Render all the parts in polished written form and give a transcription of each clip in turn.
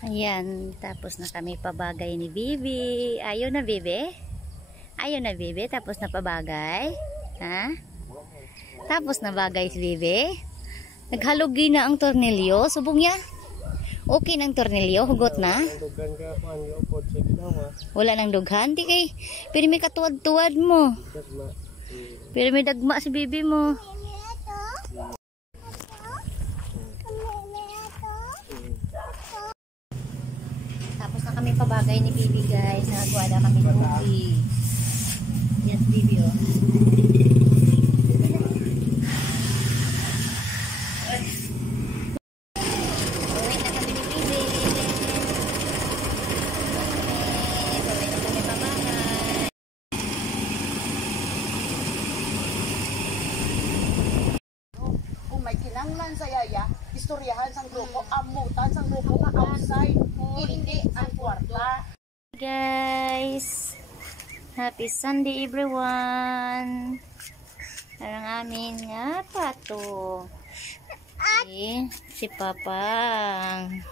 Ayan, tapos na kami pabagay ni Bibi. Ayaw na, Bibi? Ayaw na, Bibi? Tapos na pabagay? Ha? Tapos na bagay si Bibi? Naghalugi na ang tornilyo. Subong niya? Okay ng tornilyo? Hugot na? Wala nang dughan? Di kay, pero may katuwad-tuwad mo. Pero may dagma si Bibi mo. Tapos na kami pabagay ni Bibi, guys. Nagawa na kami tubig. Yes, Bibi, oh. Uwi na kami ni Bibi. Uwi na kami pabagay. Kung may kinanglan sa yaya, istoryahan sang grupo, amutan sang grupo nga outside. Hindi ang kwarta. Guys, happy Sunday everyone. Parang amin nga pato. Si Papang.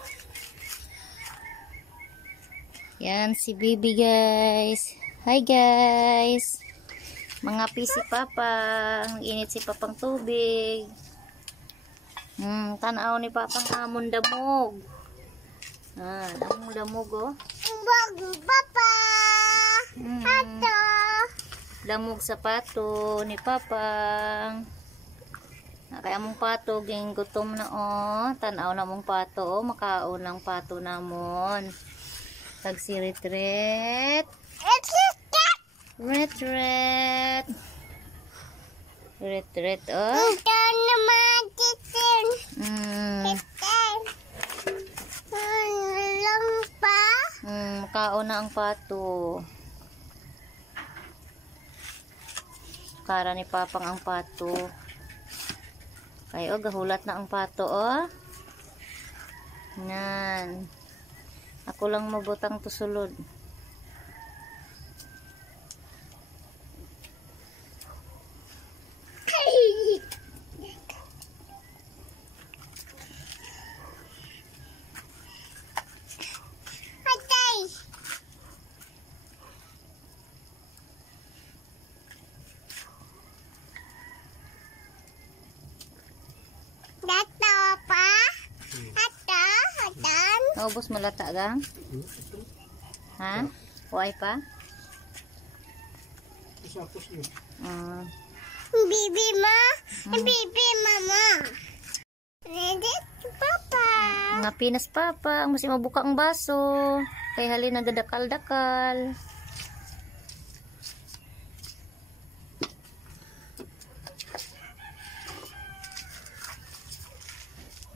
Yan si Bibi, guys. Hi guys. Mangapi si Papang. Init si Papang tubig. Tanaw ni Papang amon damog. Among damog, oh. Papa! Pato! Damog sa pato ni Papang. Kaya among pato, ging gutom na, oh. Tanaw na mong pato, oh. Makaon ng pato namon. Tagsiritret. Retret. Retret, oh. Ito naman titin. Kaon na ang pato. Kara ni Papang ang pato. Kayo, gahulat na ang pato, oh. Yan. Ako lang mabutang to sulod. Naubos malata gang? Ha? Huwag pa? Bibi ma? Bibi mama. Ready to Papa. Nga pinas Papa. Ang masih mabuka ang baso. Kaya halin nagadakal-dakal.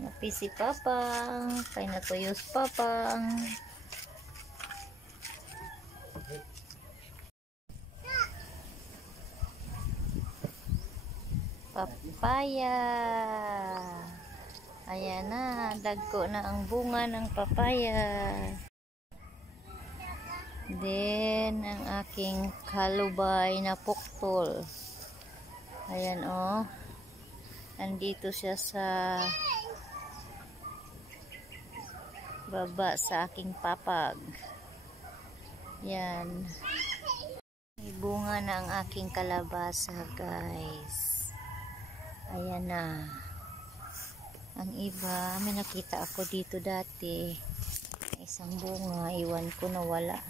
Napi si Papang. Kaya natuyos Papang. Papaya. Ayan na. Dagko na ang bunga ng papaya. Then, ang aking kalubay na puktol. Ayan, oh. Andito siya sa baba sa aking papag. Yan. May bunga na ang aking kalabasa, guys. Ayan na. Ang iba, may nakita ako dito dati. Isang bunga, iwan ko na wala.